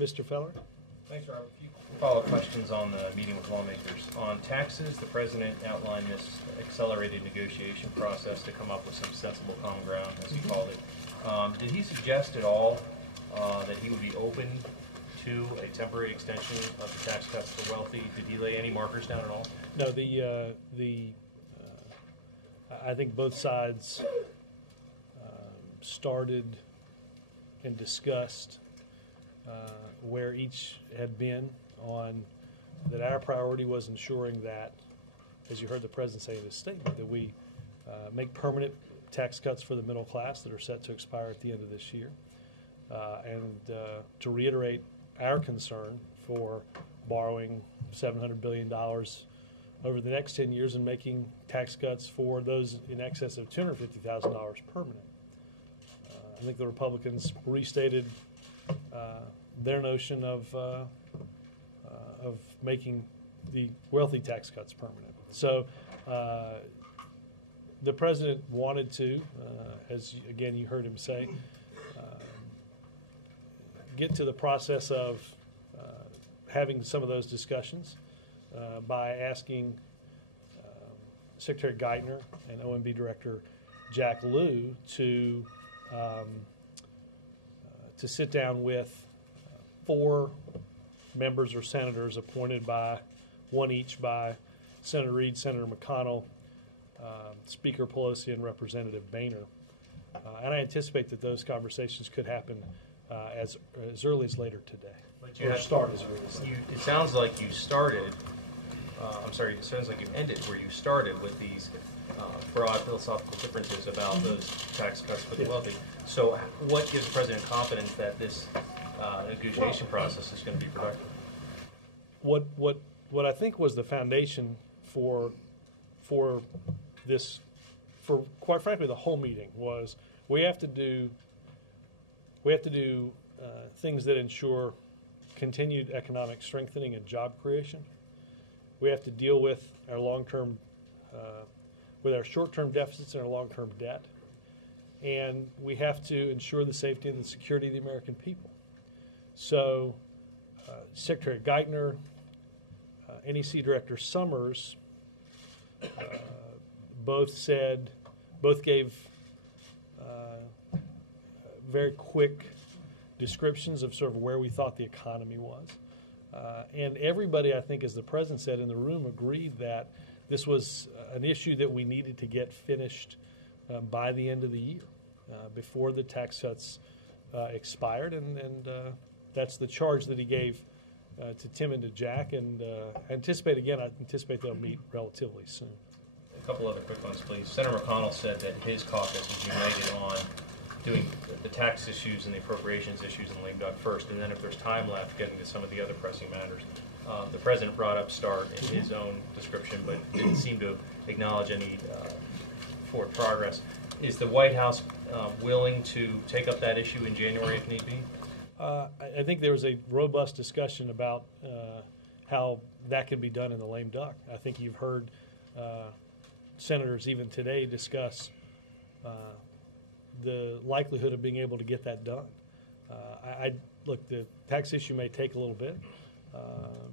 Mr. Feller? Thanks, Robert. A few follow-up questions on the meeting with lawmakers. On taxes, the President outlined this accelerated negotiation process to come up with some sensible common ground, as he called it. Did he suggest at all that he would be open to a temporary extension of the tax cuts for wealthy? Did he lay any markers down at all? No, I think both sides started and discussed where each had been on that. Our priority was ensuring that, as you heard the President say in his statement, that we make permanent tax cuts for the middle class that are set to expire at the end of this year, and to reiterate our concern for borrowing $700 billion over the next 10 years and making tax cuts for those in excess of $250,000 permanent. I think the Republicans restated their notion of making the wealthy tax cuts permanent. So the President wanted to, as again you heard him say, get to the process of having some of those discussions by asking Secretary Geithner and OMB Director Jack Lew to sit down with 4 members or senators appointed by one each by Senator Reid, Senator McConnell, Speaker Pelosi, and Representative Boehner. And I anticipate that those conversations could happen as early as later today. Or start as early as later. It sounds like you started, it sounds like you ended where you started with these broad philosophical differences about those tax cuts for the wealthy. So what gives the President confidence that this negotiation process is going to be productive? What I think was the foundation for this, for quite frankly the whole meeting, was we have to do things that ensure continued economic strengthening and job creation. We have to deal with our long-term, with our short-term deficits and our long-term debt, and we have to ensure the safety and the security of the American people. So, Secretary Geithner, NEC Director Summers, both gave very quick descriptions of sort of where we thought the economy was. And everybody, I think, as the President said in the room, agreed that this was an issue that we needed to get finished by the end of the year, before the tax cuts expired. And that's the charge that he gave to Tim and to Jack. And I anticipate they'll meet relatively soon. A couple other quick ones, please. Senator McConnell said that his caucus is united on doing the tax issues and the appropriations issues in the lame duck first, and then if there's time left, getting to some of the other pressing matters. The President brought up START in his own description, but didn't seem to acknowledge any forward progress. Is the White House willing to take up that issue in January if need be? I think there was a robust discussion about how that can be done in the lame duck. I think you've heard senators even today discuss the likelihood of being able to get that done. Look, the tax issue may take a little bit,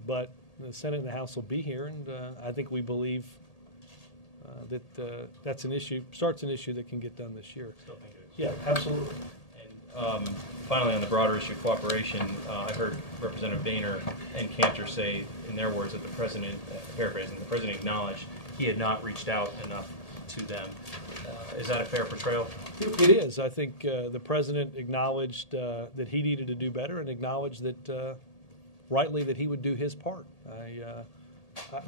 but the Senate and the House will be here, and I think we believe that that's an issue. START's an issue that can get done this year. Still think it is. Yeah, absolutely. And finally, on the broader issue of cooperation, I heard Representative Boehner and Cantor say, in their words, that the President, paraphrasing, the President acknowledged he had not reached out enough to them. Is that a fair portrayal? It is. I think the President acknowledged that he needed to do better, and acknowledged that, rightly, that he would do his part.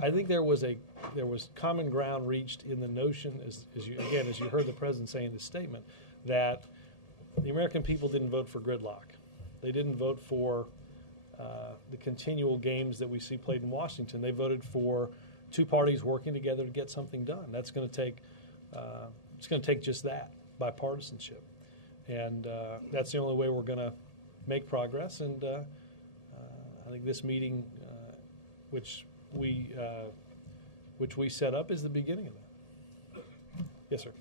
I think there was common ground reached in the notion, as you heard the President say in his statement, that the American people didn't vote for gridlock. They didn't vote for the continual games that we see played in Washington. They voted for two parties working together to get something done. That's going to take it's going to take just that, bipartisanship, and that's the only way we're going to make progress. And I think this meeting, which we set up, is the beginning of that. Yes, sir.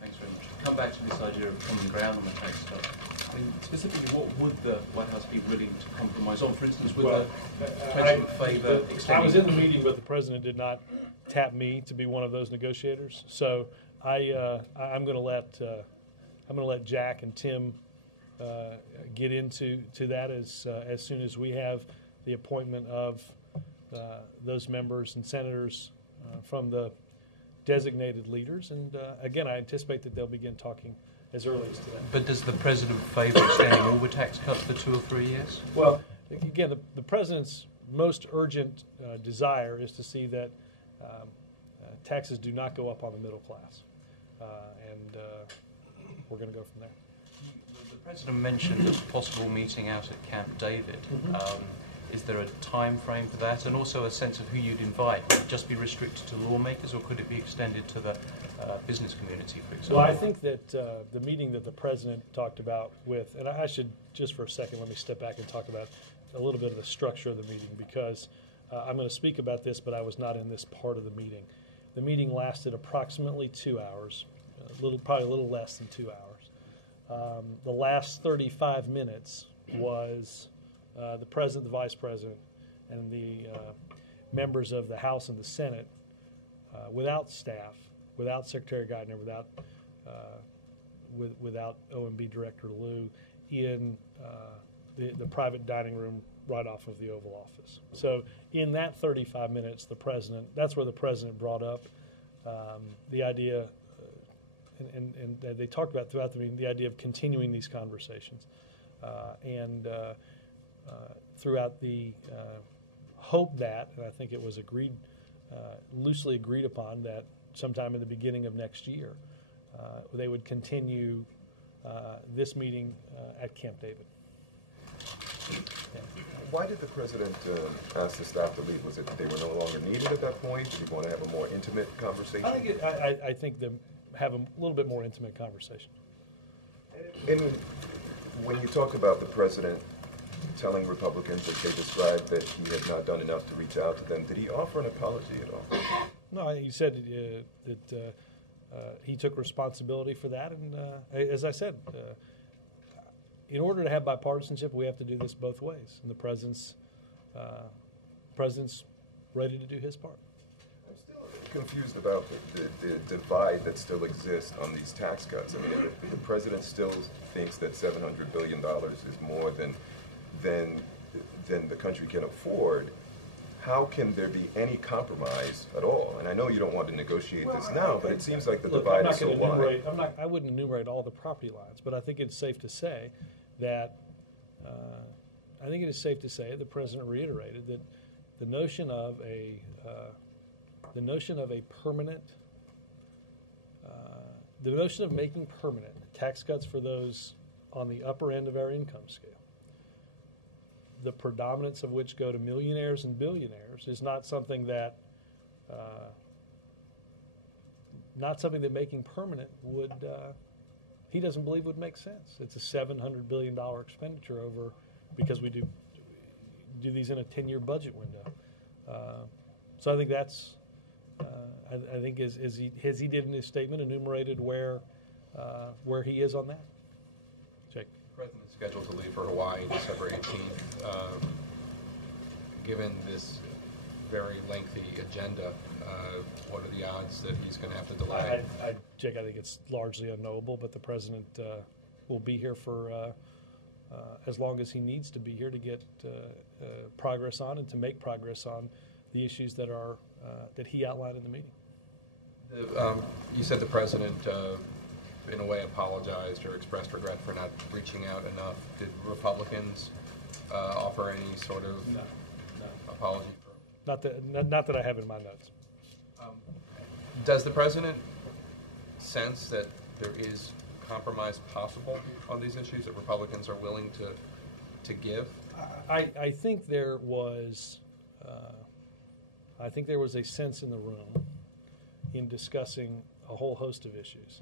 Thanks very much. Come back to this idea of common ground on the tax stuff. I mean, specifically, what would the White House be willing to compromise on? For instance, would Well, the President favour extending... I was in the meeting, but the President did not tap me to be one of those negotiators. So I'm going to let Jack and Tim get into that as soon as we have the appointment of those members and senators from the designated leaders. And again, I anticipate that they'll begin talking as early as today. But does the President favour extending all the tax cuts for 2 or 3 years? Well, again, the President's most urgent desire is to see that taxes do not go up on the middle class. And we're going to go from there. The President mentioned a possible meeting out at Camp David. Is there a time frame for that, and also a sense of who you'd invite? Would it just be restricted to lawmakers, or could it be extended to the business community, for example? Well, I think that the meeting that the President talked about with, and I should just for a second let me step back and talk about a little bit of the structure of the meeting, because I'm going to speak about this, but I was not in this part of the meeting. The meeting lasted approximately 2 hours, probably a little less than 2 hours. The last 35 minutes was the President, the Vice President, and the members of the House and the Senate, without staff, without Secretary Geithner, without OMB Director Liu, in the private dining room right off of the Oval Office. So in that 35 minutes, that's where the President brought up the idea, and they talked about throughout the meeting, the idea of continuing these conversations. Throughout the hope that, and I think it was loosely agreed upon, that sometime in the beginning of next year, they would continue this meeting at Camp David. Yeah. Why did the President ask the staff to leave? Was it that they were no longer needed at that point? Did he want to have a more intimate conversation? I think them have a little bit more intimate conversation. And when you talk about the President telling Republicans that they described that he had not done enough to reach out to them, did he offer an apology at all? No, he said that he took responsibility for that, and as I said, in order to have bipartisanship, we have to do this both ways, and the President's ready to do his part. I'm still confused about the divide that still exists on these tax cuts. I mean, if the President still thinks that $700 billion is more than the country can afford, how can there be any compromise at all? And I know you don't want to negotiate this now, but it seems like the divide is so wide. I wouldn't enumerate all the property lines, but I think it's safe to say that the President reiterated that the notion of a permanent, the notion of making permanent tax cuts for those on the upper end of our income scale, the predominance of which go to millionaires and billionaires, is not something that making permanent would, he doesn't believe would make sense. It's a $700 billion expenditure because we do these in a 10-year budget window. So I think that's, I think as he did in his statement, enumerated where he is on that. Jake. The President's scheduled to leave for Hawaii December 18th. Given this very lengthy agenda, what are the odds that he's going to have to delay? Jake, I think it's largely unknowable, but the President will be here for as long as he needs to be here to get progress on and to make progress on the issues that he outlined in the meeting. You said the President, in a way, apologized or expressed regret for not reaching out enough. Did Republicans offer any sort of apology? Not that I have in my notes. Does the President sense that there is compromise possible on these issues, that Republicans are willing to give? I think there was a sense in the room in discussing a whole host of issues.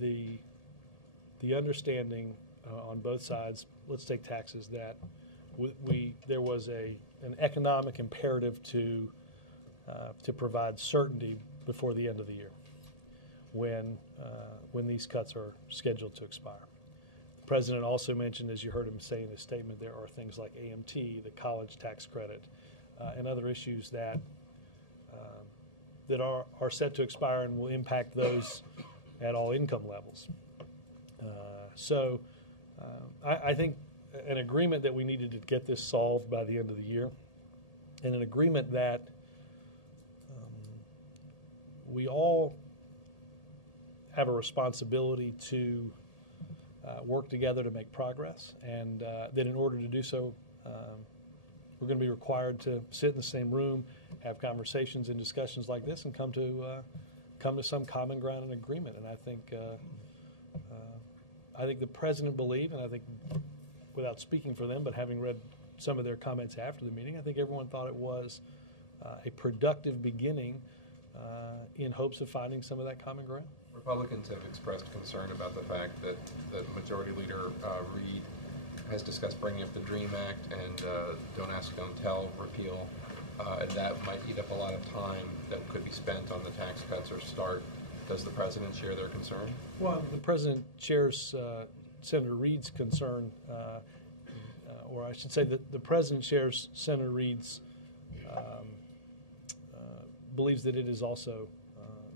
The understanding on both sides, let's take taxes, that there was an economic imperative to provide certainty before the end of the year when these cuts are scheduled to expire. President also mentioned, as you heard him say in his statement, there are things like AMT, the college tax credit, and other issues that that are set to expire and will impact those at all income levels. So I think an agreement that we needed to get this solved by the end of the year, and an agreement that we all have a responsibility to work together to make progress, and that in order to do so, we're going to be required to sit in the same room, have conversations and discussions like this, and come to some common ground and agreement. And I think the president believed, and I think, without speaking for them, but having read some of their comments after the meeting, I think everyone thought it was a productive beginning in hopes of finding some of that common ground. Republicans have expressed concern about the fact that Majority Leader Reid has discussed bringing up the DREAM Act and Don't Ask, Don't Tell repeal, and that might eat up a lot of time that could be spent on the tax cuts or START. Does the president share their concern? Well, the president shares Senator Reid's concern, or I should say that the president shares Senator Reid's, believes that it is also,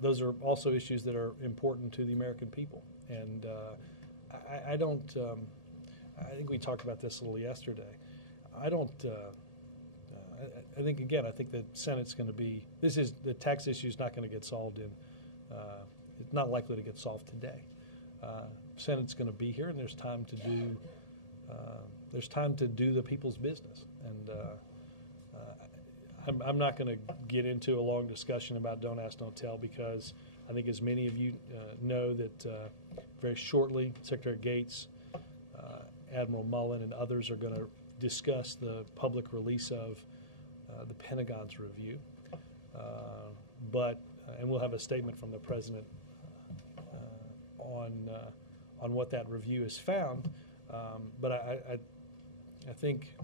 those are also issues that are important to the American people. And I don't, I think we talked about this a little yesterday. I think, again, I think the Senate's going to be, the tax issue is not going to get solved it's not likely to get solved today. Senate's going to be here, and there's time to do the people's business. And I'm not going to get into a long discussion about Don't Ask, Don't Tell, because I think, as many of you know, that very shortly Secretary Gates, Admiral Mullen, and others are going to discuss the public release of the Pentagon's review. And we'll have a statement from the president on what that review has found. But I think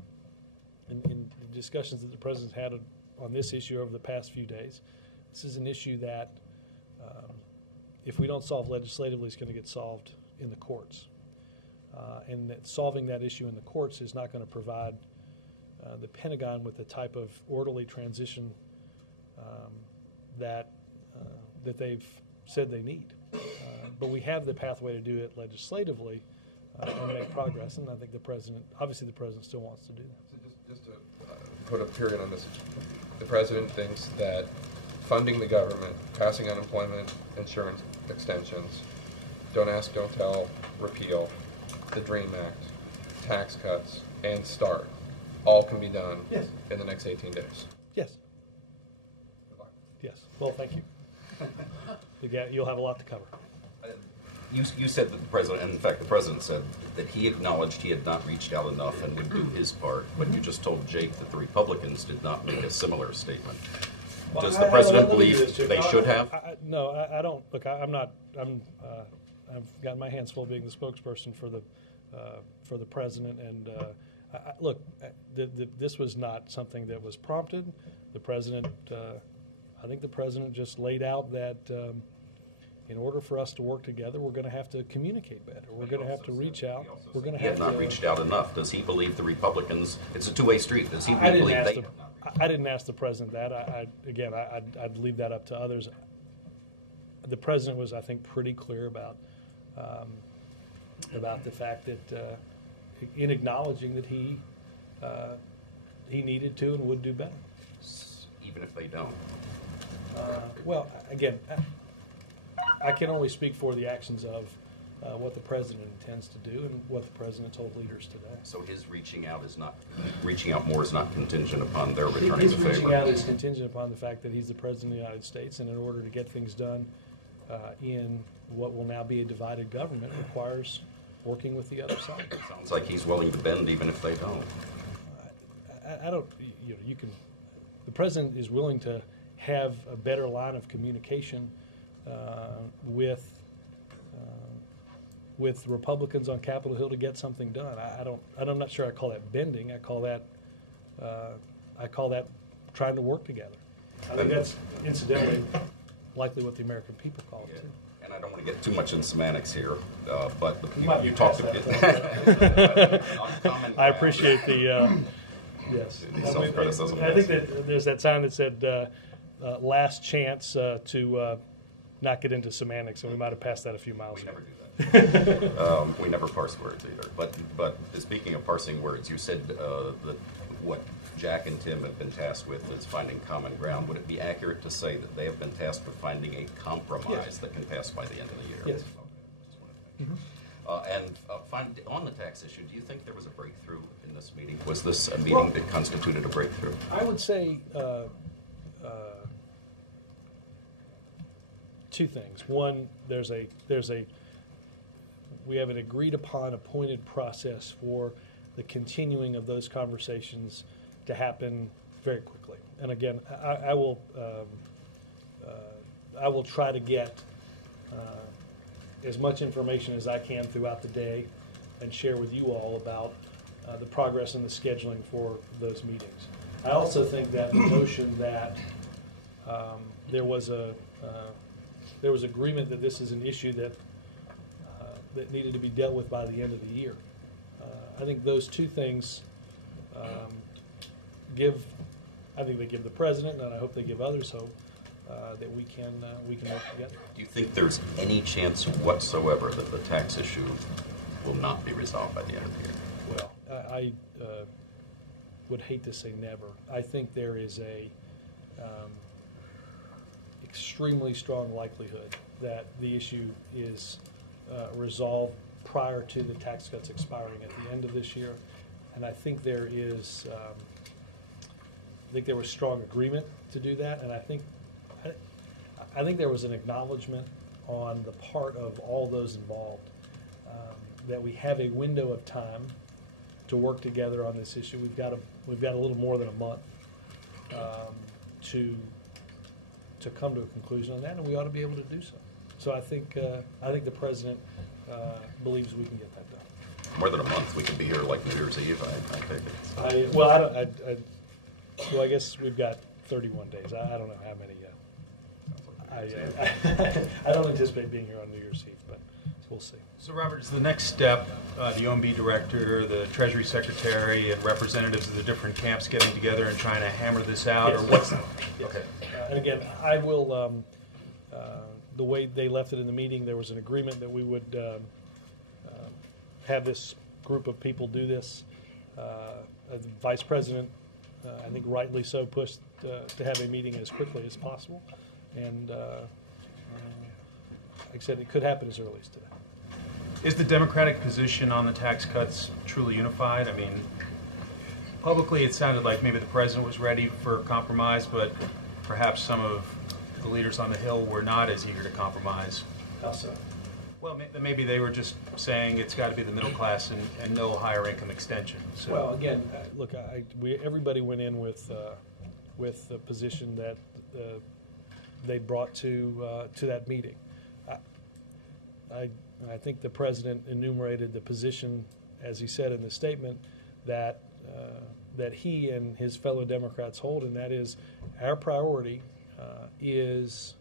in the discussions that the president's had on this issue over the past few days, this is an issue that, if we don't solve legislatively, is going to get solved in the courts. And that solving that issue in the courts is not going to provide the Pentagon with the type of orderly transition that they've said they need. But we have the pathway to do it legislatively and make progress, and I think the president still wants to do that. So just to put a period on this, the president thinks that funding the government, passing unemployment insurance extensions, Don't Ask, Don't Tell repeal, the DREAM Act, tax cuts, and START all can be done in the next 18 days. Yes. Good luck. Yes. Well, thank you. You'll have a lot to cover. You said that the president, and in fact the president said that he acknowledged he had not reached out enough and would do his part, but you just told Jake that the Republicans did not make a similar statement. Well, does the president believe they should have? No, I don't. Look, I'm not. I've got my hands full being the spokesperson for the president, and look, this was not something that was prompted. The president, I think the president just laid out that in order for us to work together, we're going to have to communicate better. We're going to have to reach out. We're going to have He had not reached out enough. Does he believe the Republicans? It's a two-way street. Does he believe they have not reached out? I didn't ask the president that. I'd leave that up to others. The president was, I think, pretty clear about the fact that in acknowledging that he needed to and would do better. Even if they don't. Well, again, I can only speak for the actions of what the president intends to do and what the president told leaders today. So his reaching out more is not contingent upon their returning His the favor. reaching out is contingent upon the fact that he's the president of the United States, and in order to get things done in what will now be a divided government requires working with the other side. Sounds like he's willing to bend even if they don't. I don't. You can. The president is willing to have a better line of communication with Republicans on Capitol Hill to get something done. I'm not sure I call that bending. I call that trying to work together. I think that's incidentally likely what the American people call it too. And I don't want to get too much in semantics here, but Might you be talked past about I appreciate the, yes. The self-criticism, I think yes. that there's that sign that said, last chance to not get into semantics, and we might have passed that a few miles We ago. never do that. We never parse words either. But speaking of parsing words, you said that what Jack and Tim have been tasked with is finding common ground. Would it be accurate to say that they have been tasked with finding a compromise Yes. that can pass by the end of the year? Yes. Okay. Just wanted to make sure. On the tax issue, do you think there was a breakthrough in this meeting? Was this a meeting Well, that constituted a breakthrough? I would say two things. One, we have an agreed upon appointed process for the continuing of those conversations to happen very quickly. And again, I will try to get as much information as I can throughout the day and share with you all about the progress and the scheduling for those meetings. I also think that the notion that there was agreement that this is an issue that needed to be dealt with by the end of the year. I think those two things I think they give the president, and I hope they give others hope that we can work together. Do you think there's any chance whatsoever that the tax issue will not be resolved by the end of the year? Well, I would hate to say never. I think there is a extremely strong likelihood that the issue is resolved prior to the tax cuts expiring at the end of this year, and I think there was strong agreement to do that, and I think there was an acknowledgement on the part of all those involved that we have a window of time to work together on this issue. We've got a little more than a month to come to a conclusion on that, and we ought to be able to do so. So I think the president believes we can get that done. More than a month, we could be here like New Year's Eve, I take it. Well, I guess we've got 31 days. I don't know how many. I don't anticipate being here on New Year's Eve, but we'll see. So, Robert, is the next step the OMB director, the Treasury Secretary, and representatives of the different camps getting together and trying to hammer this out, Yes. or what's Yes. Okay. And again, I will. The way they left it in the meeting, there was an agreement that we would have this group of people do this. The Vice President, I think rightly so, pushed to have a meeting as quickly as possible. And like I said, it could happen as early as today. Is the Democratic position on the tax cuts truly unified? I mean, publicly it sounded like maybe the president was ready for compromise, but perhaps some of the leaders on the Hill were not as eager to compromise. How so? Well, maybe they were just saying it's got to be the middle class and no higher income extension. So. Well, again, look, everybody went in with the position that they brought to that meeting. I think the president enumerated the position, as he said in the statement, that he and his fellow Democrats hold, and that is our priority is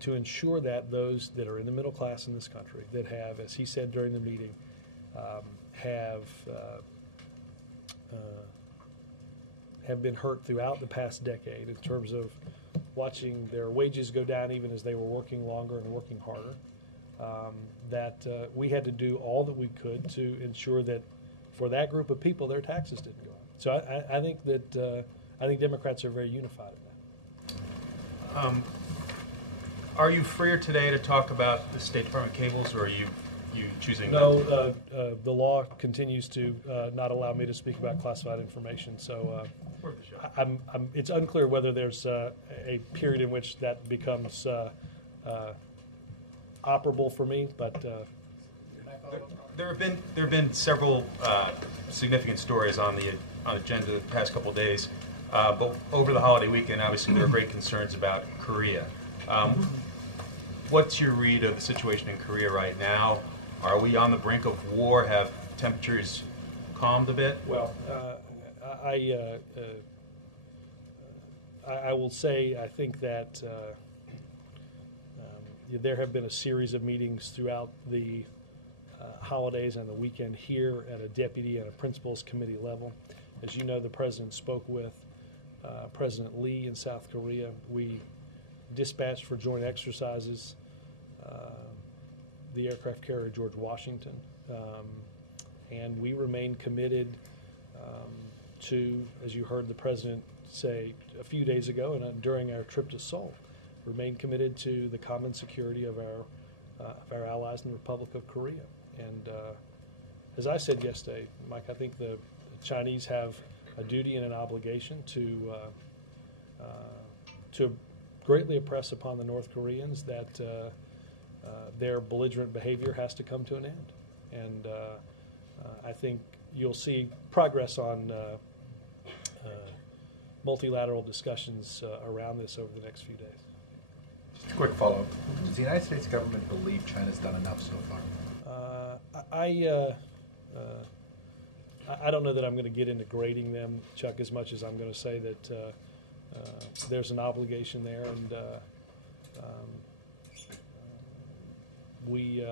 to ensure that those that are in the middle class in this country that have, as he said during the meeting, have been hurt throughout the past decade in terms of watching their wages go down even as they were working longer and working harder, that we had to do all that we could to ensure that for that group of people their taxes didn't go up. So I think that I think Democrats are very unified in that. Are you freer today to talk about the State Department cables, or are you choosing? No, the law continues to not allow me to speak about classified information. So it's unclear whether there's a period in which that becomes operable for me. But there have been several significant stories on the agenda the past couple of days. But over the holiday weekend, obviously, there are great concerns about Korea. What's your read of the situation in Korea right now? Are we on the brink of war? Have temperatures calmed a bit? Well, I will say I think that there have been a series of meetings throughout the holidays and the weekend here at a deputy and a principals committee level. As you know, the president spoke with President Lee in South Korea. We dispatched for joint exercises the aircraft carrier George Washington, and we remain committed to, as you heard the president say a few days ago and during our trip to Seoul, remain committed to the common security of our allies in the Republic of Korea. And as I said yesterday, Mike, I think the Chinese have a duty and an obligation to greatly impress upon the North Koreans that their belligerent behavior has to come to an end. And I think you'll see progress on multilateral discussions around this over the next few days. Just a quick follow-up. Does the United States government believe China's done enough so far? I don't know that I'm going to get into grading them, Chuck, as much as I'm going to say that there's an obligation there, and we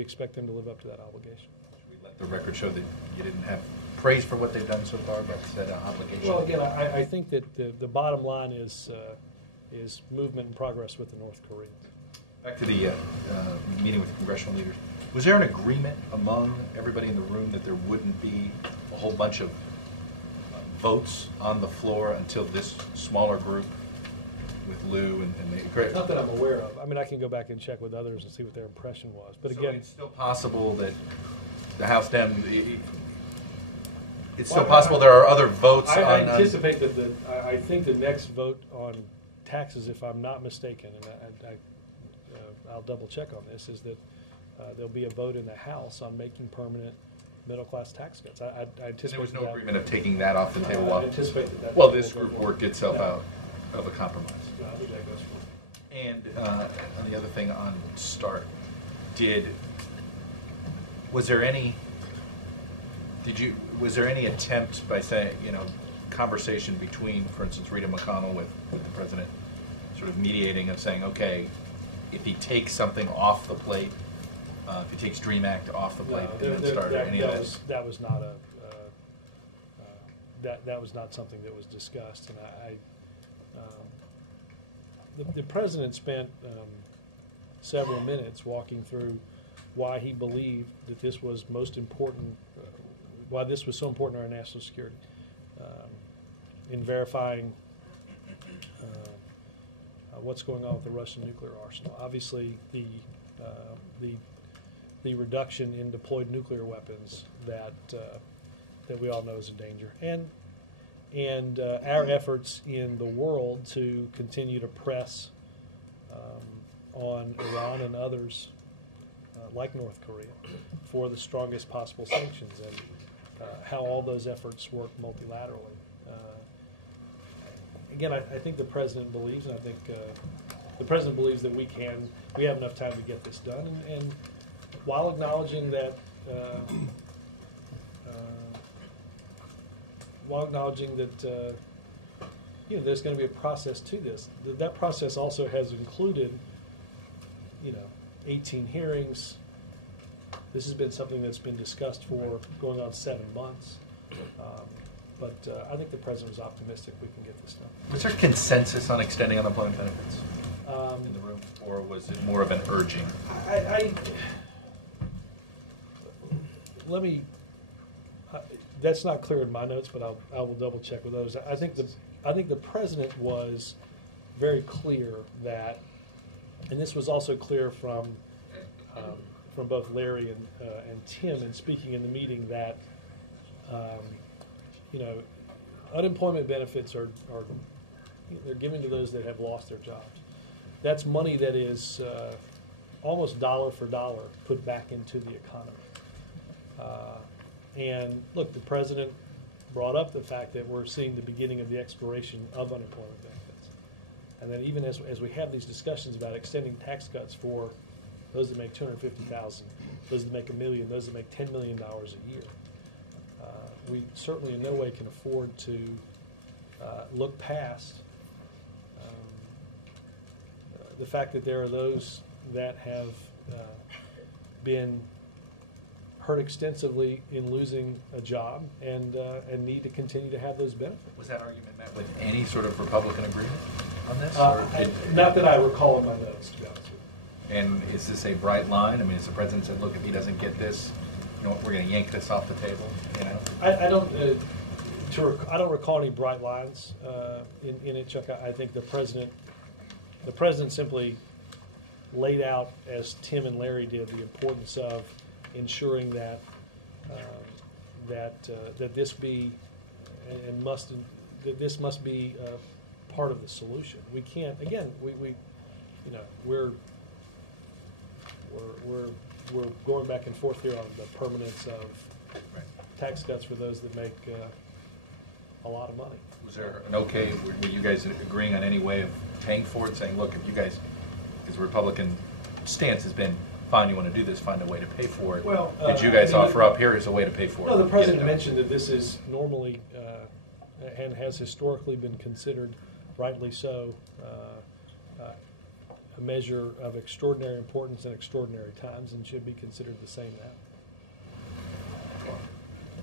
expect them to live up to that obligation. Should we let the record show that you didn't have praise for what they've done so far, but said an obligation? Well, again, I think that the bottom line is movement and progress with the North Koreans. Back to the meeting with congressional leaders. Was there an agreement among everybody in the room that there wouldn't be a whole bunch of votes on the floor until this smaller group with Lou and great? Not that I'm aware of. I mean, I can go back and check with others and see what their impression was. But So again, it's still possible that the House Dem. It's still possible there are other votes I on. anticipate that I think the next vote on taxes, if I'm not mistaken, and I'll double check on this, is that there'll be a vote in the House on making permanent middle-class tax cuts. I anticipate There was no that, agreement of taking that off the table. I anticipate that. Well, this group worked itself out of a compromise. Yeah, I think that goes for it. And on the other thing on START, was there any attempt by saying, conversation between, for instance, Rita McConnell with the president, sort of mediating of saying, okay, if he takes something off the plate, if he takes DREAM Act off the plate, and then start any of that? That was not that was not something that was discussed, and the president spent several minutes walking through why he believed that this was most important, why this was so important to our national security, in verifying what's going on with the Russian nuclear arsenal. Obviously, the reduction in deployed nuclear weapons that we all know is a danger, and our efforts in the world to continue to press on Iran and others like North Korea for the strongest possible sanctions, and how all those efforts work multilaterally. Again, I think the president believes, and I think the president believes that we have enough time to get this done, and while acknowledging that there's going to be a process to this. That process also has included 18 hearings. This has been something that's been discussed for going on 7 months. But I think the president was optimistic we can get this done. Was there consensus on extending unemployment benefits in the room, or was it more of an urging? That's not clear in my notes, but I will double check with those. I think the president was very clear that, and this was also clear from both Larry and Tim in speaking in the meeting, that unemployment benefits are they're given to those that have lost their jobs. That's money that is almost dollar for dollar put back into the economy. And look, the president brought up the fact that we're seeing the beginning of the expiration of unemployment benefits, and then even as we have these discussions about extending tax cuts for those that make $250,000, those that make $1 million, those that make $10 million a year, we certainly in no way can afford to the fact that there are those that have been hurt extensively in losing a job and need to continue to have those benefits. Was that argument met with any sort of Republican agreement on this? Not that I recall in my notes, to be honest with you. And is this a bright line? I mean, has the president said, look, if he doesn't get this, you know what, we're going to yank this off the table? You know? I don't recall any bright lines in it, Chuck. I think the president simply laid out, as Tim and Larry did, the importance of ensuring that that this be and must that this must be part of the solution. We can't, again, we you know, we're going back and forth here on the permanence of tax cuts for those that make a lot of money. Was there an okay, were you guys agreeing on any way of paying for it, saying, look, if you guys, because the Republican stance has been, fine, you want to do this, find a way to pay for it. Well, did you guys offer up, here is a way to pay for it? No, the president mentioned that this is normally and has historically been considered, rightly so, a measure of extraordinary importance in extraordinary times, and should be considered the same now.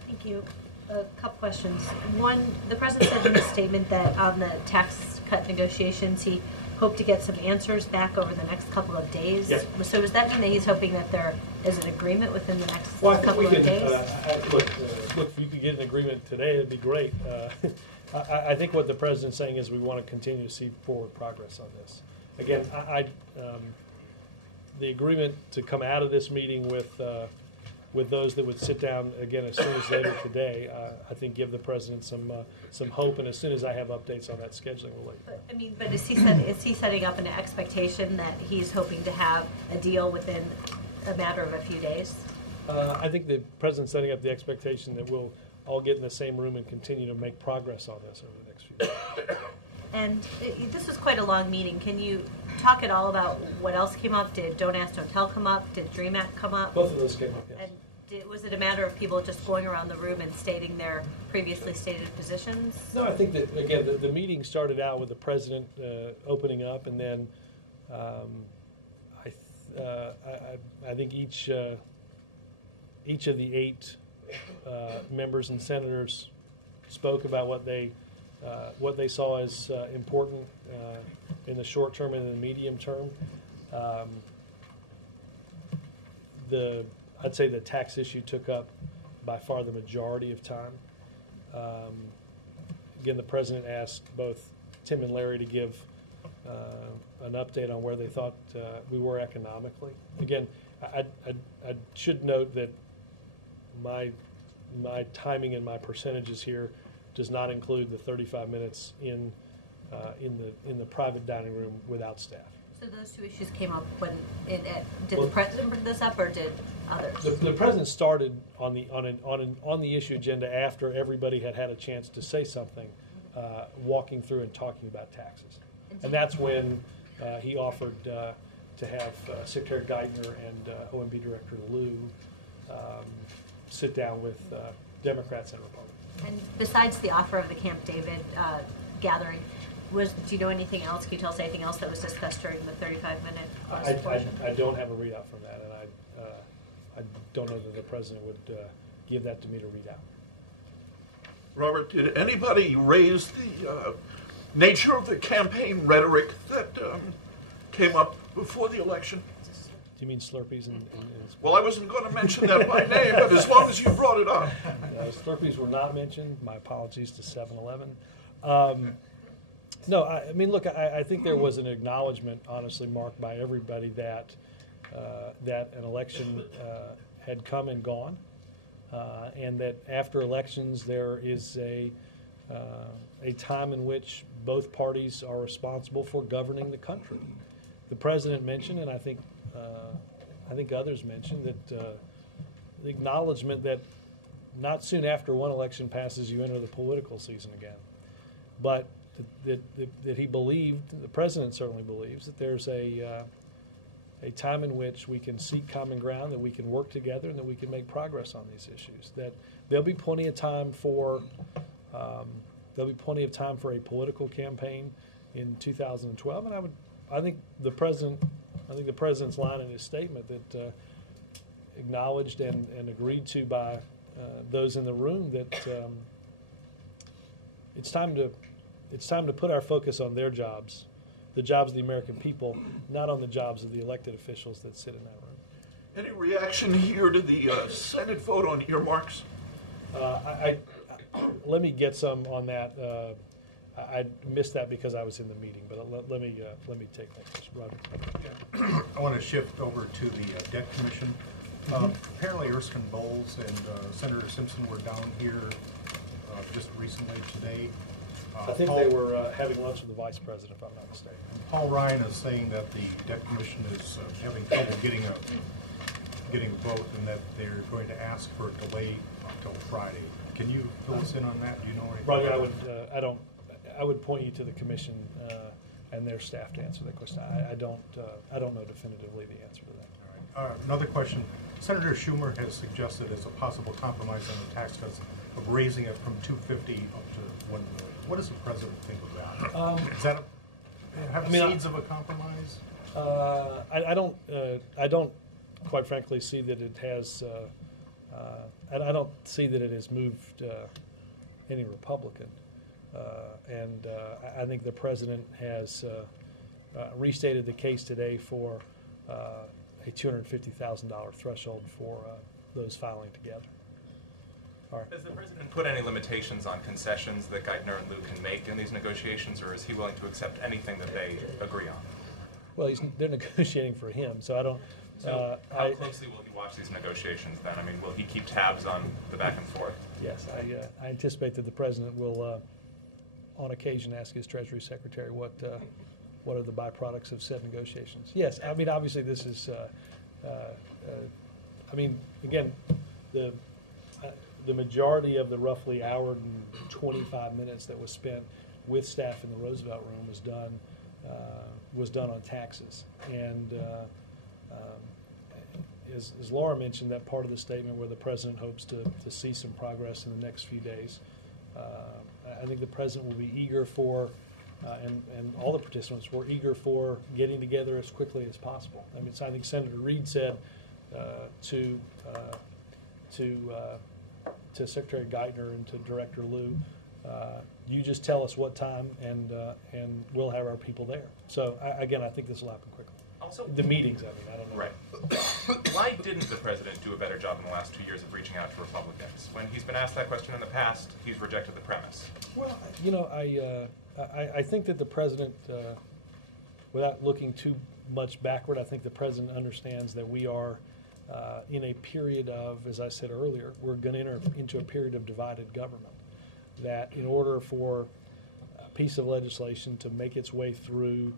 Thank you. A couple questions. One, the president said in his statement that on the tax cut negotiations, he hoped to get some answers back over the next couple of days. Yes. So does that mean that he's hoping that there is an agreement within the next couple of days? Look, if you could get an agreement today, it'd be great. I think what the president's saying is we want to continue to see forward progress on this. Again, the agreement to come out of this meeting with those that would sit down again as soon as later today, I think give the president some hope, and as soon as I have updates on that scheduling, we'll let you know. But is he setting up an expectation that he's hoping to have a deal within a matter of a few days? I think the president's setting up the expectation that we'll all get in the same room and continue to make progress on this over the next few days. And this was quite a long meeting. Can you talk at all about what else came up? Did Don't Ask, Don't Tell come up? Did DREAM Act come up? Both of those came up, yes. And was it a matter of people just going around the room and stating their previously stated positions? No, I think that, again, the meeting started out with the president opening up, and then I think each of the 8 members and senators spoke about what they saw as important in the short term and in the medium term. I'd say the tax issue took up by far the majority of time. Again, the president asked both Tim and Larry to give an update on where they thought we were economically. Again, I should note that my timing and my percentages here does not include the 35 minutes in the private dining room without staff. So those 2 issues came up when did the president bring this up, or did others? The president started on the issue agenda after everybody had had a chance to say something, walking through and talking about taxes, and that's when he offered to have Secretary Geithner and OMB Director Liu sit down with Democrats and Republicans. And besides the offer of the Camp David gathering, do you know anything else? Can you tell us anything else that was discussed during the 35-minute portion? I don't have a readout from that, and I don't know that the president would give that to me to read out. Robert, did anybody raise the nature of the campaign rhetoric that came up before the election? Do you mean Slurpees and well, I wasn't going to mention that by name, but as long as you brought it up. Slurpees were not mentioned. My apologies to 7-Eleven. No, I mean, look, I think there was an acknowledgement, honestly, Mark, by everybody that an election had come and gone, and that after elections there is a time in which both parties are responsible for governing the country. The president mentioned, and I think others mentioned, that the acknowledgement that not soon after one election passes you enter the political season again, but that he believed, the president certainly believes, that there's a time in which we can seek common ground, that we can work together, and that we can make progress on these issues. That there'll be plenty of time for a political campaign in 2012, and I think the president's line in his statement that acknowledged and agreed to by those in the room that it's time to put our focus on their jobs, the jobs of the American people, not on the jobs of the elected officials that sit in that room. Any reaction here to the Senate vote on earmarks? Let me get some on that. I missed that because I was in the meeting, but let me take that question, Roger. Yeah. I want to shift over to the Debt Commission. Apparently, Erskine Bowles and Senator Simpson were down here just recently today. I think they were having lunch with the vice president, if I'm not mistaken. And Paul Ryan is saying that the Debt Commission is having trouble getting a vote, and that they're going to ask for a delay until Friday. Can you fill us in on that? Do you know anything? Roger, I would point you to the commission and their staff to answer that question. I don't know definitively the answer to that. All right. Another question. Senator Schumer has suggested as a possible compromise on the tax cuts of raising it from $250 up to $1 million. What does the president think of that? Is that seeds of a compromise? I don't, quite frankly, see that it has. I don't see that it has moved any Republican, and I think the president has restated the case today for a $250,000 threshold for those filing together. All right. Has the president put any limitations on concessions that Geithner and Liu can make in these negotiations, or is he willing to accept anything that they agree on? Well, they're negotiating for him, so I don't. So how closely will he watch these negotiations then? I mean, will he keep tabs on the back and forth? Yes, I anticipate that the president will, on occasion, ask his Treasury Secretary what are the byproducts of said negotiations. Yes, I mean, obviously this is, I mean, again, the majority of the roughly hour and 25 minutes that was spent with staff in the Roosevelt Room was done on taxes. And as Laura mentioned, that part of the statement where the president hopes to see some progress in the next few days, I think the president will be eager for, and all the participants were eager for getting together as quickly as possible. I mean, so I think Senator Reid said to Secretary Geithner and to Director Liu, you just tell us what time, and we'll have our people there. So again, I think this will happen quickly. Also, the meetings, I mean, I don't know. Right. Why didn't the president do a better job in the last 2 years of reaching out to Republicans? When he's been asked that question in the past, he's rejected the premise. Well, you know, I think that the president, without looking too much backward, I think the president understands that we are in a period of, as I said earlier, we're going to enter into a period of divided government. That in order for a piece of legislation to make its way through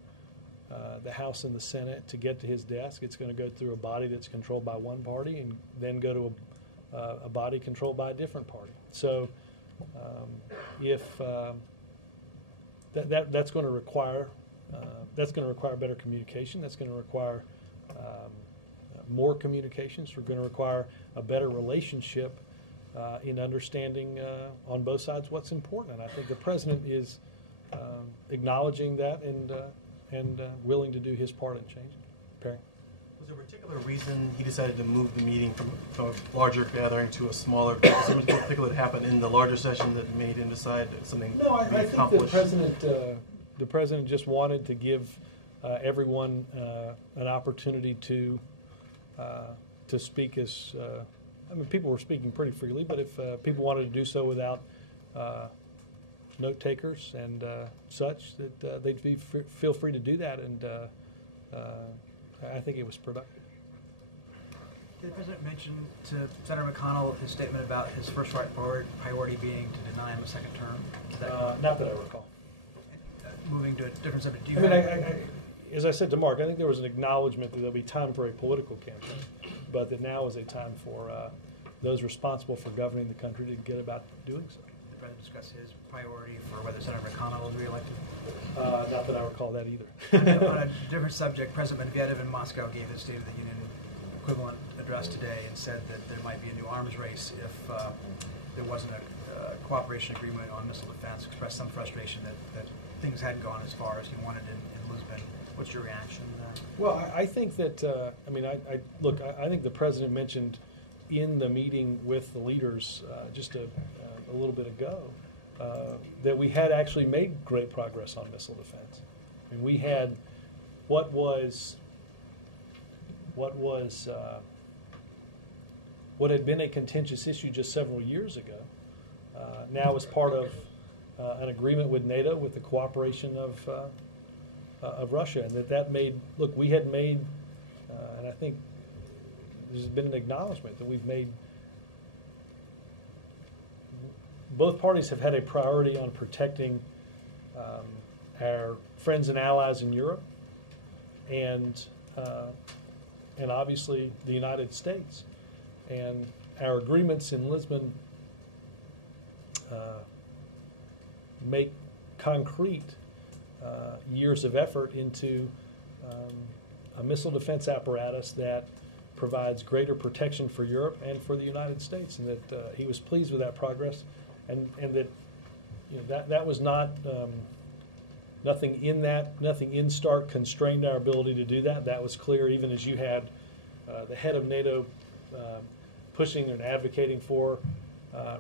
the House and the Senate to get to his desk, it's going to go through a body that's controlled by one party and then go to a body controlled by a different party. So if that's going to require better communication, that's going to require more communications. We're going to require a better relationship in understanding on both sides what's important. And I think the president is acknowledging that and willing to do his part in changing. Perry? Was there a particular reason he decided to move the meeting from a larger gathering to a smaller? Was there something particular that happened in the larger session that made him decide something? No, I think the president just wanted to give everyone an opportunity to speak as. I mean, people were speaking pretty freely, but if people wanted to do so without note takers and such, that they'd feel free to do that, and I think it was productive. Did the president mention to Senator McConnell his statement about his first priority being to deny him a second term? Not that I recall. Moving to a different subject. As I said to Mark, I think there was an acknowledgement that there'll be time for a political campaign, but that now is a time for those responsible for governing the country to get about doing so. Did the president discuss his priority for whether Senator McConnell was reelected? Not that I recall that either. On a different subject, President Medvedev in Moscow gave his State of the Union equivalent address today and said that there might be a new arms race if there wasn't a cooperation agreement on missile defense, expressed some frustration that things hadn't gone as far as he wanted in Lisbon. What's your reaction to that? Well, I think that, I mean, look, I think the president mentioned in the meeting with the leaders just a little bit ago that we had actually made great progress on missile defense. I mean, we had what had been a contentious issue just several years ago, now as part of an agreement with NATO with the cooperation of Russia, and that made, look, we had made, and I think there's been an acknowledgement that we've made, both parties have had a priority on protecting our friends and allies in Europe, and obviously the United States. And our agreements in Lisbon make concrete years of effort into a missile defense apparatus that provides greater protection for Europe and for the United States, and that he was pleased with that progress, and that, you know, that was not nothing in START constrained our ability to do that. That was clear, even as you had the head of NATO pushing and advocating for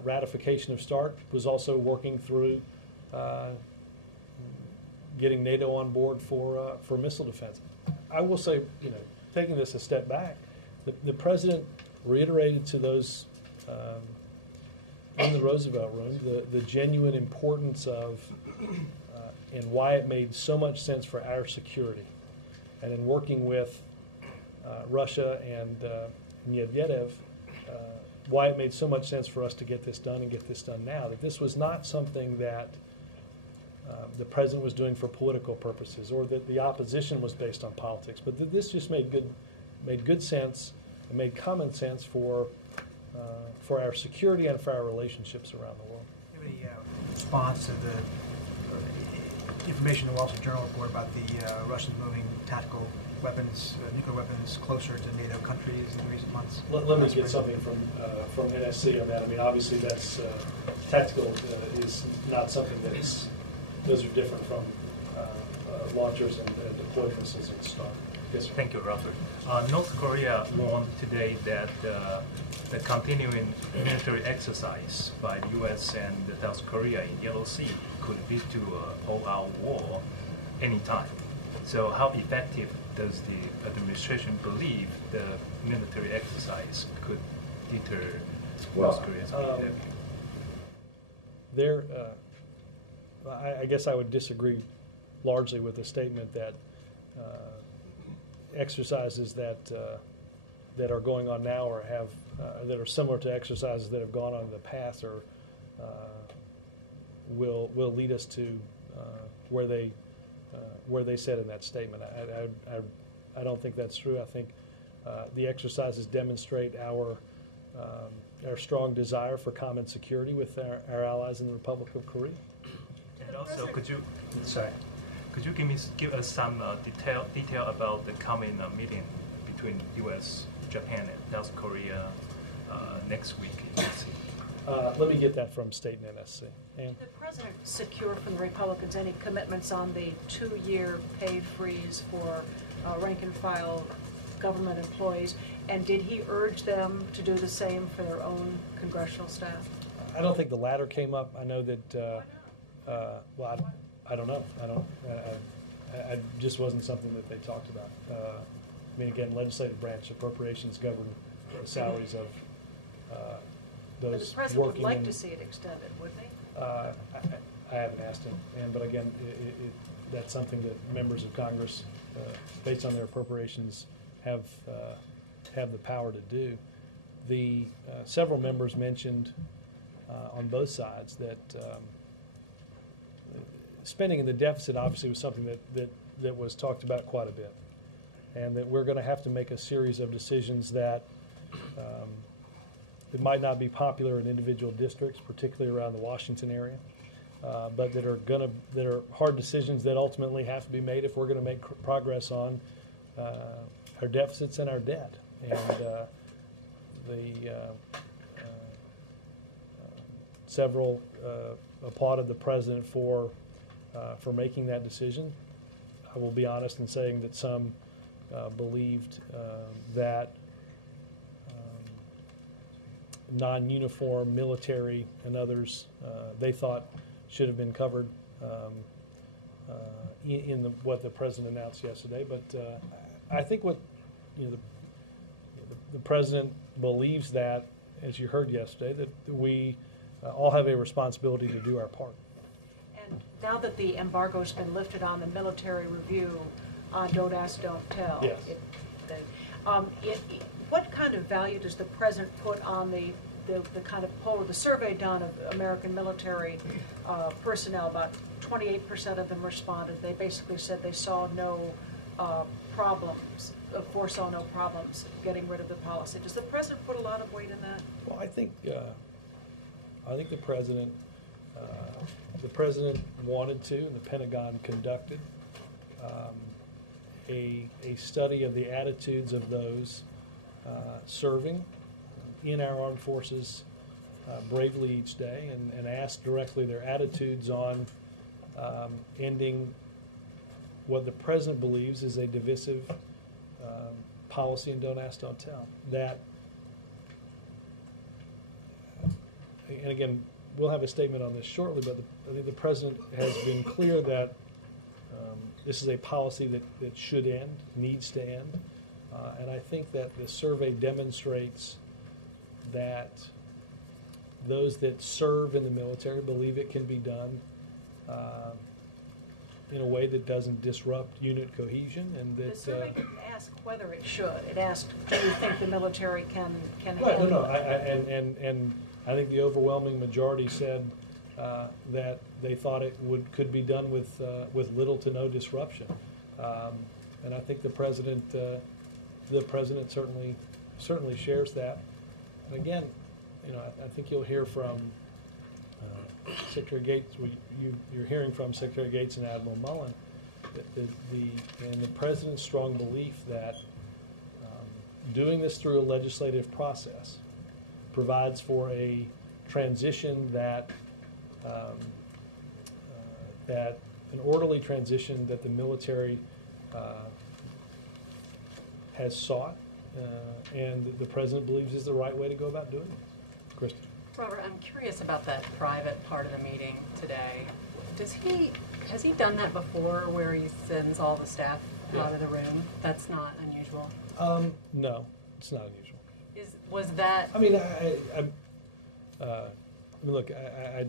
ratification of START, was also working through getting NATO on board for missile defense. I will say, you know, taking this a step back, the president reiterated to those in the Roosevelt Room the genuine importance of and why it made so much sense for our security, and in working with Russia and Medvedev, why it made so much sense for us to get this done and get this done now. That this was not something that the president was doing for political purposes, or that the opposition was based on politics, but that this just made good sense and made common sense for our security and for our relationships around the world. Do you have any response to the information in the Wall Street Journal report about the Russians moving tactical weapons, nuclear weapons, closer to NATO countries in recent months? Let me get something from NSC on that. I mean, obviously that's tactical is not something that's, those are different from launchers and deployed missiles and START. Yes, sir. Thank you, Robert. North Korea warned today that the continuing military exercise by the U.S. and South Korea in Yellow Sea could lead to an all-out war anytime. So how effective does the administration believe the military exercise could deter North Korea's behavior? I guess I would disagree largely with the statement that exercises that are going on now or have that are similar to exercises that have gone on in the past or will lead us to where they said in that statement. I don't think that's true. I think the exercises demonstrate our strong desire for common security with our allies in the Republic of Korea. And also, could you give us some detail about the coming meeting between U.S., Japan, and South Korea next week in D.C.? Let me get that from State and NSC. Ann? Did the president secure from the Republicans any commitments on the 2-year pay freeze for rank-and-file government employees? And did he urge them to do the same for their own congressional staff? I don't think the latter came up. I know that. Well, I don't know. I just wasn't something that they talked about. I mean, again, legislative branch appropriations govern the salaries of those But the president would working like in, to see it extended, wouldn't he? I haven't asked him, but again, that's something that members of Congress, based on their appropriations, have the power to do. The several members mentioned on both sides that spending in the deficit obviously was something that was talked about quite a bit, and that we're going to have to make a series of decisions that might not be popular in individual districts, particularly around the Washington area, but that are hard decisions that ultimately have to be made if we're going to make progress on our deficits and our debt. And several applauded the president for making that decision. I will be honest in saying that some believed that non-uniform military and others they thought should have been covered in what the president announced yesterday. But I think what the president believes that, as you heard yesterday, that we all have a responsibility to do our part. And now that the embargo's been lifted on the military review on Don't Ask, Don't Tell, Yes. what kind of value does the president put on the kind of poll, the survey done of American military personnel? About 28% of them responded. They basically said they saw no problems, foresaw no problems getting rid of the policy. Does the president put a lot of weight in that? Well, I think the president wanted to, and the Pentagon conducted a study of the attitudes of those serving in our armed forces bravely each day, and asked directly their attitudes on ending what the president believes is a divisive policy in Don't Ask, Don't Tell. That, and again, we'll have a statement on this shortly, but I think the president has been clear that this is a policy that should end, needs to end. And I think that the survey demonstrates that those that serve in the military believe it can be done in a way that doesn't disrupt unit cohesion, and that the survey didn't ask whether it should. It asked, do you think the military can right, handle no, it? and I think the overwhelming majority said that they thought it could be done with little to no disruption, and I think the president certainly shares that. And again, I think you'll hear from Secretary Gates. You're hearing from Secretary Gates and Admiral Mullen and the president's strong belief that doing this through a legislative process provides for a transition that an orderly transition that the military has sought, and the president believes is the right way to go about doing it. Kristen. Robert, I'm curious about that private part of the meeting today. Has he done that before, where he sends all the staff out of the room? That's not unusual. No, it's not unusual. Was that? I mean, look, I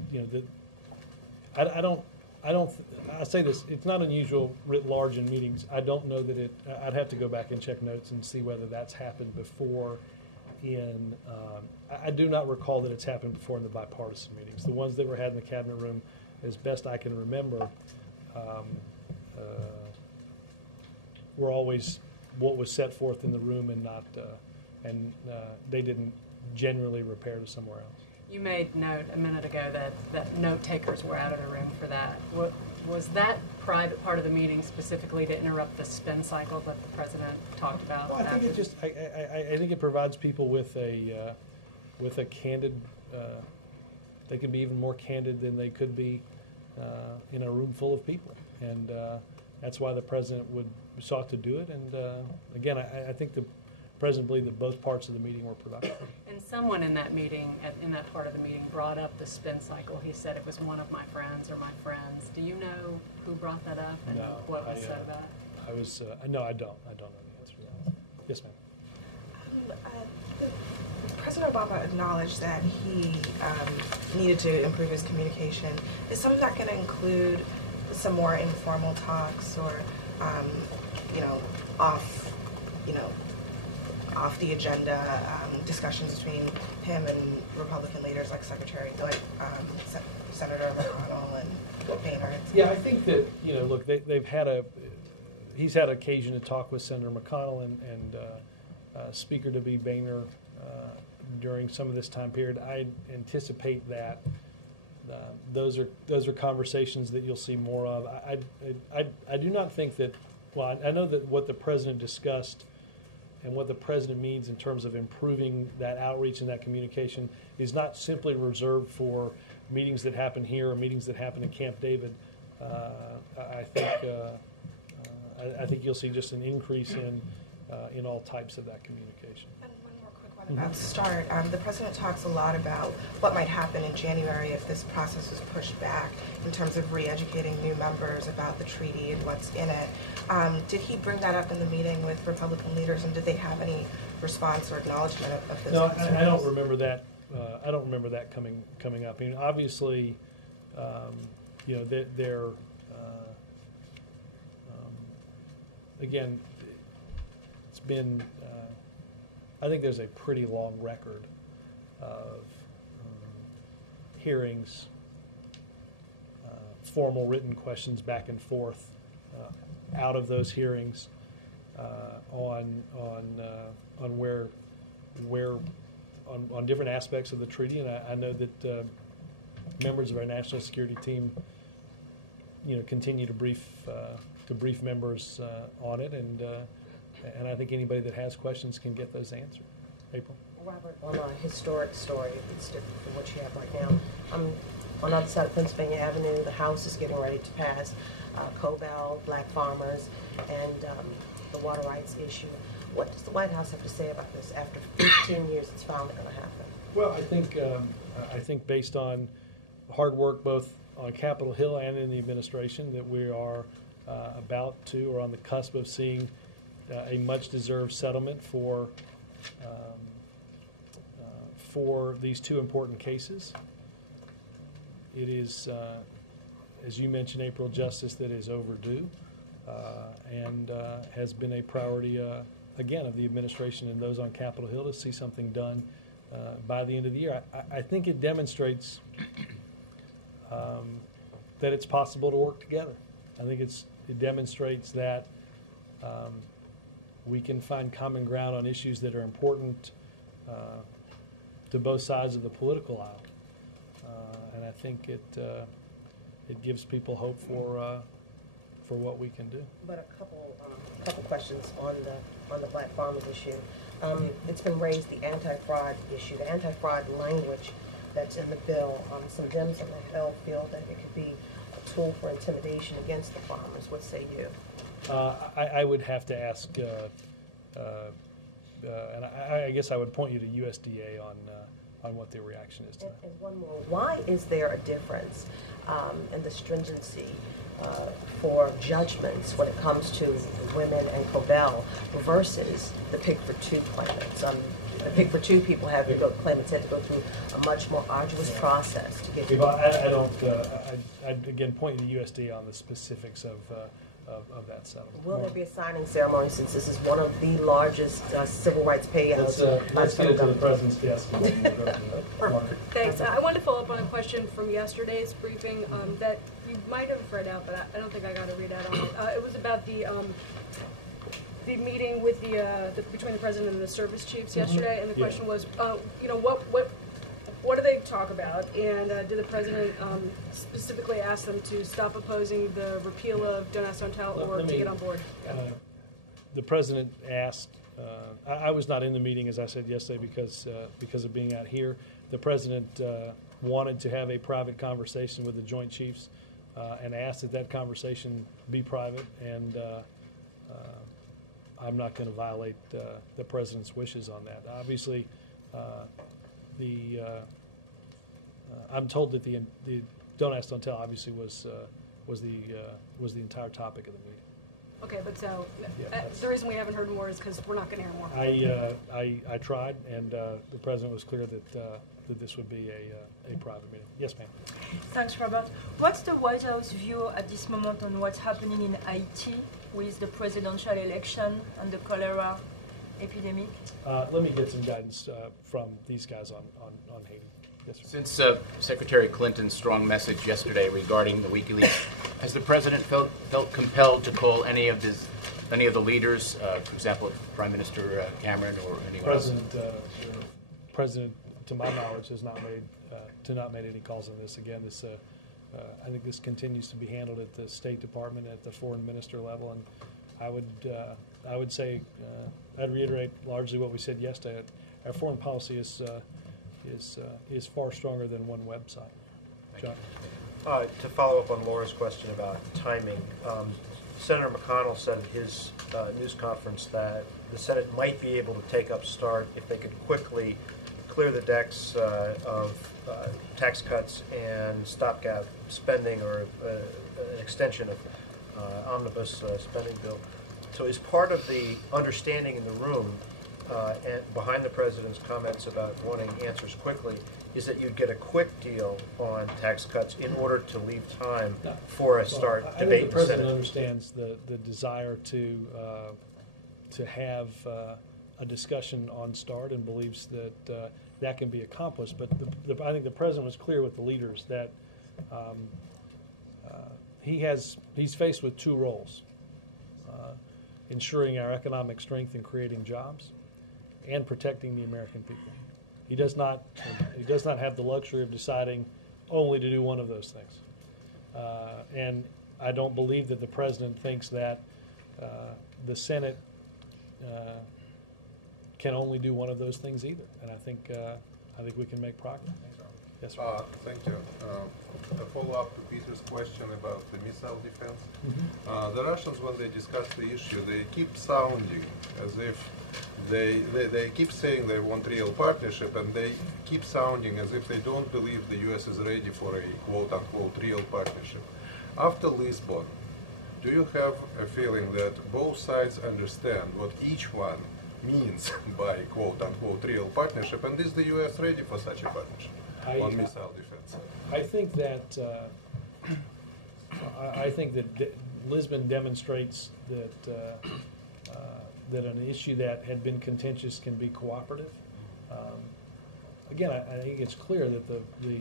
say this, it's not unusual writ large in meetings. I don't know that I'd have to go back and check notes and see whether that's happened before I do not recall that it's happened before in the bipartisan meetings. The ones that were had in the cabinet room, as best I can remember, were always what was set forth in the room and not, they didn't generally repair to somewhere else. You made note a minute ago that note takers were out of the room for that. Was that private part of the meeting specifically to interrupt the spin cycle that the president talked about? Well, I think I think it provides people with a candid. They can be even more candid than they could be in a room full of people, and that's why the president sought to do it. And again, I think the president believed that both parts of the meeting were productive. And someone in that meeting, in that part of the meeting, brought up the spin cycle. He said it was one of my friends or my friends. Do you know who brought that up and what was said about it? No, I don't know the answer to that. Yes, ma'am. President Obama acknowledged that he needed to improve his communication. Is some of that going to include some more informal talks or, off the agenda discussions between him and Republican leaders like Senator McConnell and Boehner? Yeah, I think that look, he's had occasion to talk with Senator McConnell and Speaker to be Boehner during some of this time period. I anticipate that those are conversations that you'll see more of. I do not think that. Well, I know that what the president discussed and what the president means in terms of improving that outreach and that communication is not simply reserved for meetings that happen here or meetings that happen in Camp David. I think I think you'll see just an increase in all types of that communication. And one more quick one about START. The president talks a lot about what might happen in January if this process is pushed back in terms of re-educating new members about the treaty and what's in it. Did he bring that up in the meeting with Republican leaders, and did they have any response or acknowledgement of those No, concerns? I don't remember that. I don't remember that coming up. I mean, obviously, you know, they're again, it's been. I think there's a pretty long record of hearings, formal written questions back and forth out of those hearings on different aspects of the treaty, and I know that members of our national security team, you know, continue to brief members on it, and I think anybody that has questions can get those answered. April? Robert, on a historic story, it's different from what you have right now. On the other side of Pennsylvania Avenue, the House is getting ready to pass COBEL, black farmers, and the water rights issue. What does the White House have to say about this? After 15 years, it's finally going to happen. Well, I think based on hard work both on Capitol Hill and in the administration, that we are about to, or on the cusp of seeing a much-deserved settlement for these two important cases. It is, as you mentioned, April, justice that is overdue and has been a priority, again, of the administration and those on Capitol Hill to see something done by the end of the year. I think it demonstrates that it's possible to work together. I think it demonstrates that we can find common ground on issues that are important to both sides of the political aisle, and I think it gives people hope for what we can do. But a couple questions on the black farmers issue. It's been raised, the anti-fraud issue, the anti-fraud language that's in the bill. Some Dems on the Hill feel that it could be a tool for intimidation against the farmers. What say you? I would have to ask, and I guess I would point you to USDA on what their reaction is to that. And one more. Why is there a difference in the stringency for judgments when it comes to women and COBEL versus the Pig for Two claimants? The Pig for Two people claimants had to go through a much more arduous process to get. I'd again point you to USDA on the specifics of that settlement. Will there be a signing ceremony, since this is one of the largest civil rights payouts? Let's get it to the president's desk. Thanks. I wanted to follow up on a question from yesterday's briefing that you might have read out, but I don't think I got to read out on it. It was about the meeting with between the president and the service chiefs yesterday, and the question was, you know, what do they talk about, and did the president specifically ask them to stop opposing the repeal of Don't Ask, Don't Tell, or to get on board? The president asked. I was not in the meeting, as I said yesterday, because of being out here. The president wanted to have a private conversation with the Joint Chiefs and asked that conversation be private, and I'm not going to violate the president's wishes on that. Obviously, I'm told that the Don't Ask, Don't Tell obviously was the entire topic of the meeting. Okay, but so the reason we haven't heard more is because we're not going to hear more. I tried, and the president was clear that this would be a private meeting. Yes, ma'am. Thanks, Robert. What's the White House view at this moment on what's happening in Haiti with the presidential election and the cholera epidemic? Let me get some guidance from these guys on Haiti. Yes, sir. Since Secretary Clinton's strong message yesterday regarding the WikiLeaks, has the president felt compelled to call any of the leaders, for example, Prime Minister Cameron or anyone else? President, to my knowledge, has not made any calls on this. Again, I think this continues to be handled at the State Department, at the foreign minister level, and I would say I'd reiterate largely what we said yesterday. Our foreign policy is far stronger than one website. John? To follow up on Laura's question about timing, Senator McConnell said at his news conference that the Senate might be able to take up START if they could quickly clear the decks of tax cuts and stopgap spending or an extension of omnibus spending bill. So is part of the understanding in the room and behind the President's comments about wanting answers quickly is that you'd get a quick deal on tax cuts in order to leave time for a START I debate think the President understands the desire to have a discussion on START and believes that that can be accomplished. But I think the President was clear with the leaders that he's faced with two roles: ensuring our economic strength and creating jobs, and protecting the American people. He does not have the luxury of deciding only to do one of those things. And I don't believe that the President thinks that the Senate can only do one of those things either. And I think we can make progress. Yes, sir. Thank you. A follow-up to Peter's question about the missile defense. The Russians, when they discuss the issue, they keep sounding as if they keep saying they want real partnership, and they keep sounding as if they don't believe the U.S. is ready for a quote-unquote real partnership. After Lisbon, do you have a feeling that both sides understand what each one means by quote-unquote real partnership, and is the U.S. ready for such a partnership on missile defense? I think that Lisbon demonstrates that that an issue that had been contentious can be cooperative. Again, I think it's clear that the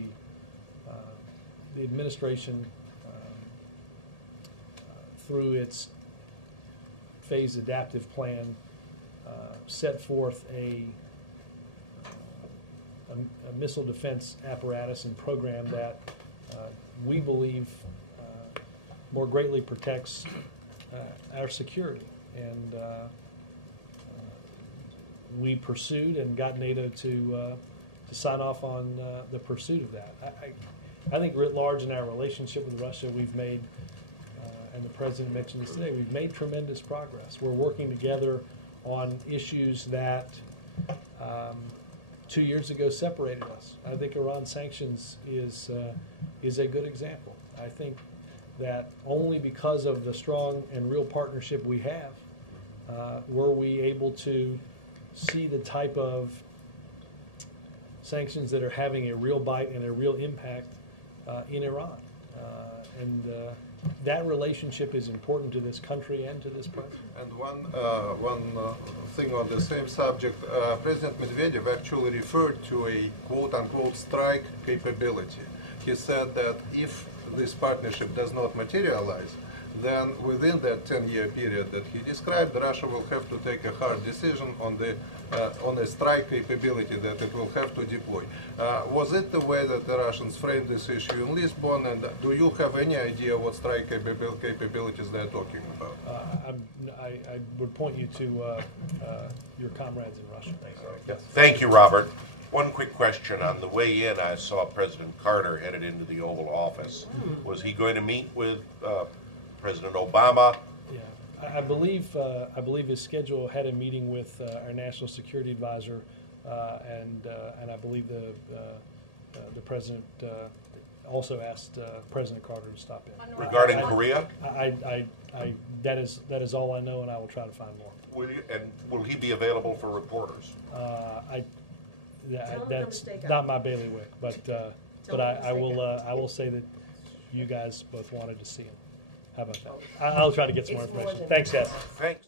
administration, through its phased adaptive plan, set forth a missile defense apparatus and program that we believe more greatly protects our security. And we pursued and got NATO to sign off on the pursuit of that. I think writ large in our relationship with Russia, we've made, and the President mentioned this today, we've made tremendous progress. We're working together on issues that 2 years ago separated us. I think Iran sanctions is a good example. I think that only because of the strong and real partnership we have were we able to see the type of sanctions that are having a real bite and a real impact in Iran. And that relationship is important to this country and to this president. And one thing on the same subject, President Medvedev actually referred to a quote-unquote strike capability. He said that if this partnership does not materialize, then within that 10-year period that he described, Russia will have to take a hard decision on a strike capability that it will have to deploy. Was it the way that the Russians framed this issue in Lisbon, and do you have any idea what strike capabilities they're talking about? I would point you to your comrades in Russia. Yes. Thank you, Robert. One quick question. On the way in, I saw President Carter headed into the Oval Office. Was he going to meet with President Obama? Yeah, I believe his schedule had a meeting with our National Security Advisor, and I believe the President also asked President Carter to stop in. Regarding Korea? That is all I know, and I will try to find more. Will he be available for reporters? That's not my bailiwick, but I will say that you guys both wanted to see him. How about that? I'll try to get some more information. Thanks, guys. Thanks.